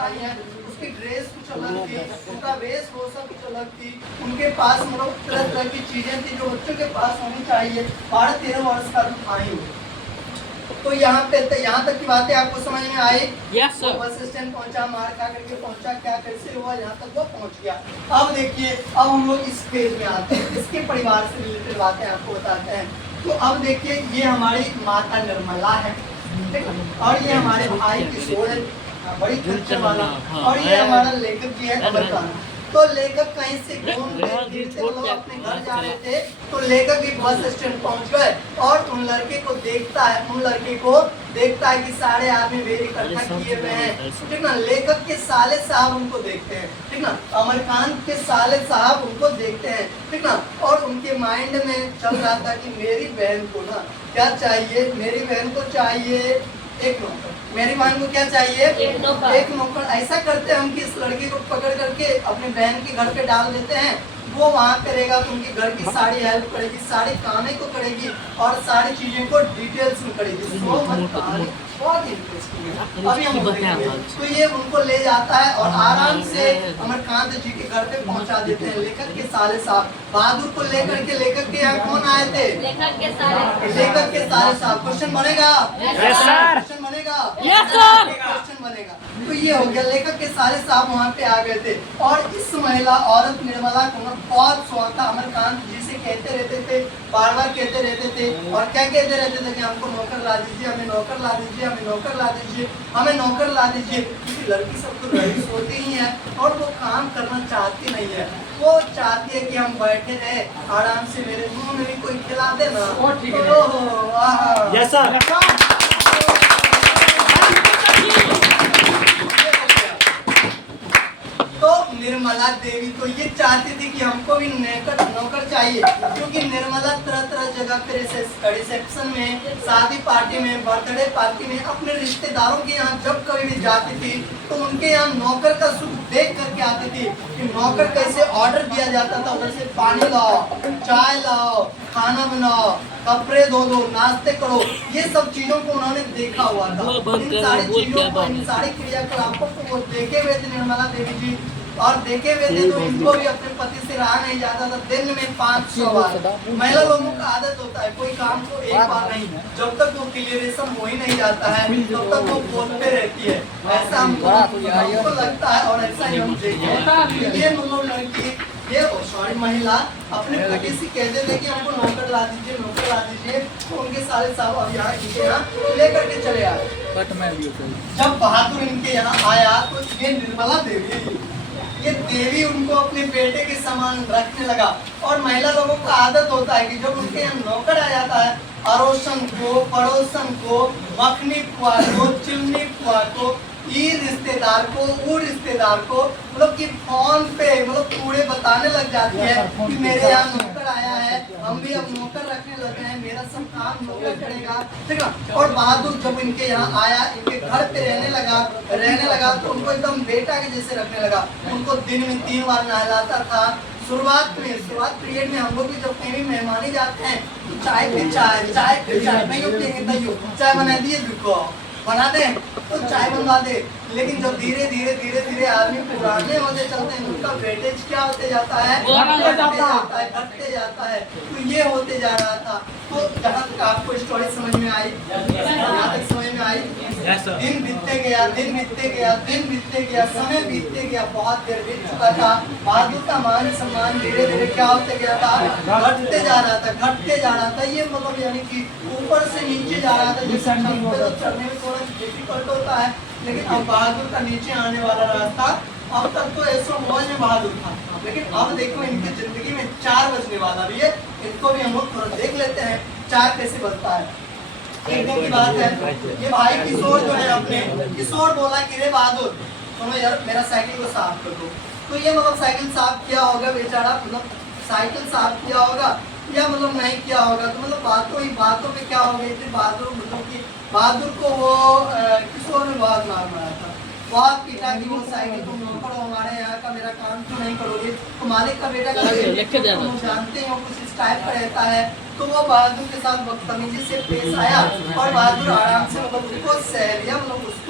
आई है उसकी ड्रेस कुछ अलग थी, उनका वेशभूषा कुछ अलग थी, उनके पास मतलब तरह तरह की चीजें थी जो बच्चों के पास होनी चाहिए 12-13 वर्ष का था ही। तो यहाँ तक की बातें आपको समझ में आई। यस वो सर। बस स्टैंड पहुंचा, मार खा करके पहुंचा, क्या कैसे हुआ यहाँ तक वो पहुंच गया। अब देखिए, अब हम लोग इस पेज में आते हैं, इसके परिवार से रिलेटेड बातें आपको बताते हैं। तो अब देखिए, ये हमारी माता निर्मला है, ठीक है, और ये हमारे भाई किशोर है, बड़ी खच्चर वाला, और ये हमारा लेखक जी है अमरकांत। तो लेखक कहीं से घूमते मतलब अपने घर जा रहे थे, तो लेखक एक बस स्टैंड पहुंच गए और उन लड़के को देखता है कि सारे आदमी भीड़ इकट्ठा किए हुए हैं, ठीक ना। लेखक के साले साहब उनको देखते हैं, ठीक ना, अमरकांत के साले साहब उनको देखते हैं, ठीक ना। और उनके माइंड में चल रहा था कि मेरी बहन को ना क्या चाहिए, मेरी बहन को चाहिए एक नौकर, मेरी बहन को क्या चाहिए एक नौकर। ऐसा करते हैं हम कि इस लड़के को पकड़ करके अपने बहन के घर पे डाल देते हैं, वो वहाँ करेगा तो उनके घर की सारी हेल्प करेगी, सारे कामें को करेगी और सारी चीजें को डिटेल्स में करेगी। बहुत इंटरेस्टिंग है, अभी हम देखेंगे। तो ये उनको ले जाता है और आराम से अमरकांत जी के घर पे पहुंचा देते हैं लेखक के साले साहब। बहादुर को लेकर के लेखक के यहाँ कौन आए थे, लेखक के साले साहब। क्वेश्चन बनेगा, क्वेश्चन बनेगा, क्वेश्चन बनेगा। तो ये हो गया, लेखक के साले साहब वहाँ पे आ गए थे और इस महिला औरत निर्मला को बहुत शौक था। अमरकांत जी से कहते रहते थे, बार बार कहते रहते थे, और क्या कहते रहते थे कि हमको नौकर ला दीजिए, हमें नौकर ला दीजिए, हमें नौकर ला दीजिए, हमें नौकर ला दीजिए। क्योंकि लड़की सब तो रईस होती ही है और वो काम करना चाहती नहीं है, वो चाहती है कि हम बैठे रहे आराम से, मेरे मुंह में भी कोई खिला दे ना। तो निर्मला देवी तो ये चाहती थी कि हमको भी नौकर चाहिए, क्योंकि निर्मला तरह तरह जगह पे रिसेप्शन में, शादी पार्टी में, बर्थडे पार्टी में, अपने रिश्तेदारों के यहाँ जब कभी भी जाती थी तो उनके यहाँ नौकर का सुख देख करके आती थी कि नौकर कैसे ऑर्डर दिया जाता था, उधर से पानी लाओ, चाय लाओ, खाना बनाओ, कपड़े धो दो, नाश्ते करो, ये सब चीजों को उन्होंने देखा हुआ था। इन सारी चीजों को, इन सारी क्रियाकलापों को वो देखे हुए थे निर्मला देवी जी, और देखे हुए थे तो इनको भी अपने पति से रहा नहीं जाता था। दिन में 500 बार, महिला लोगों का आदत होता है कोई काम को एक बार नहीं, जब तक वो क्लियरेशन हो ही नहीं जाता है तब तक वो बोलते रहती है। ऐसा हमको लगता है और ऐसा ही हम देखें। ये मतलब लड़की, ये सॉरी महिला अपने पति से कहते थे कि हमको नौकर ला दीजिए, नौकर ला दीजिए, तो उनके सारे साहब अब यहाँ इनके यहाँ लेकर के चले आए। जब बहादुर इनके यहाँ आया तो ये निर्मला देवी, ये देवी उनको अपने बेटे के समान रखने लगा। और महिला लोगों का आदत होता है कि जब उनके यहाँ नौकर आ जाता है, अड़ोसन को, पड़ोसन को, मखनी पुआ को, चिमनी पुआ को, ये रिश्तेदार को, वो रिश्तेदार को, मतलब कि फोन पे मतलब पूरे बताने लग जाती है कि मेरे यहाँ नौकर आया है, हम भी अब नौकर रखने लगे हैं, मेरा सब काम नौकर करेगा, ठीक है। और बहादुर जब इनके यहाँ आया, इनके घर पे रहने लगा तो उनको एकदम बेटा के जैसे रखने लगा। उनको दिन में 3 बार नहलाता था। शुरुआत पीरियड में हम लोग भी जब कहीं भी मेहमानी जाते हैं तो चाय पे चाय नहीं होती, चाय बना दिए, बना दे तो चाय बनवा दे। लेकिन जब धीरे धीरे आदमी पुराने होते चलते हैं, उनका वेटेज क्या होते जाता है, घटते जाता है। तो ये होते जा रहा था। तो जहाँ तक आपको स्टोरी समझ में आई, यहाँ तक समझ में आई। दिन बीतते गया, समय बीतते गया, बहुत देर बीत चुका था। बहादुर का मान सम्मान धीरे धीरे क्या होते गया था, घटते जा रहा था। ये मतलब यानी कि ऊपर से नीचे जा रहा था, जैसे चढ़ने में थोड़ा डिफिकल्ट होता है, लेकिन अब बहादुर का नीचे आने वाला रास्ता, अब तक तो ऐसा मौज में बहादुर था, लेकिन अब देखो इनकी जिंदगी में 4 बजने वाला भी है। इनको भी हम लोग थोड़ा देख लेते हैं 4 कैसे बजता है। एक दिन की बात है, ये भाई किशोर जो है अपने, किशोर बोला कि रे बहादुर सुनो यार, मेरा साइकिल को साफ कर दो। तो ये मतलब साइकिल साफ किया होगा बेचारा, मतलब साइकिल साफ किया होगा या मतलब नहीं किया होगा, तो मतलब बातों पे क्या हो गई थी, बहादुर को वो किशोर ने बहुत मार मारा था, बहुत पीटा कि वो साइकिल को नौकर हो, हमारे यहाँ का मेरा काम क्यों नहीं करोगे, तो मालिक का बेटा जानते हो कुछ इस टाइप का रहता है। तो वो बहादुर के साथ बदतमीजी से पेश आया और बहादुर आराम से मतलब उसको सह लिया, मतलब उसको